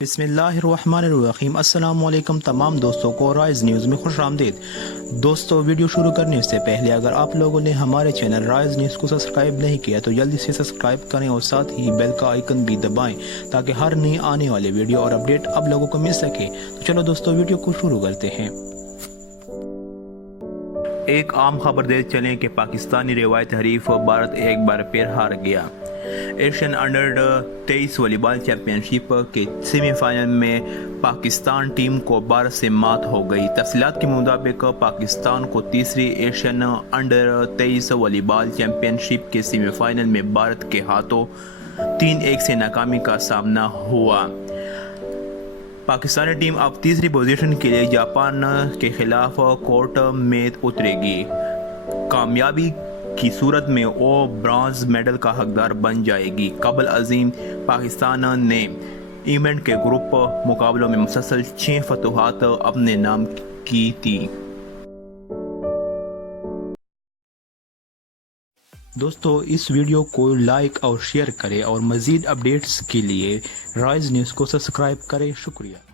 بسم اللہ الرحمن الرحیم۔ السلام علیکم تمام دوستوں کو رائز نیوز میں خوش آمدید۔ دوستو، ویڈیو شروع کرنے سے پہلے اگر آپ لوگوں نے ہمارے چینل رائز نیوز کو سبسکرائب نہیں کیا تو جلدی سے سبسکرائب کریں اور ساتھ ہی بیل کا آئیکن بھی دبائیں تاکہ ہر نئی آنے والے ویڈیو اور اپڈیٹ آپ لوگوں کو مل سکے۔ تو چلو دوستو، ویڈیو کو شروع کرتے ہیں۔ ایک عام خبر دے چلیں کہ پاکستانی روایت حریف بھارت ایک بار پھر ہار گیا۔ ایشین انڈر 23 والی بال چیمپئن شپ کے سیمی فائنل میں پاکستان ٹیم کو بھارت سے مات ہو گئی۔ تفصیلات کے مطابق پاکستان کو تیسری ایشین انڈر 23 والی بال چیمپئن شپ کے سیمی فائنل میں بھارت کے ہاتھوں 3-1 سے ناکامی کا سامنا ہوا۔ پاکستانی ٹیم اب تیسری پوزیشن کے لیے جاپان کے خلاف کورٹ میں اترے گی۔ کامیابی کی صورت میں وہ برانز میڈل کا حقدار بن جائے گی۔ قبل ازیں پاکستان نے ایونٹ کے گروپ مقابلوں میں مسلسل 6 فتوحات اپنے نام کی تھی۔ دوستو، اس ویڈیو کو لائک اور شیئر کریں اور مزید اپڈیٹس کے لیے رائز نیوز کو سبسکرائب کریں۔ شکریہ۔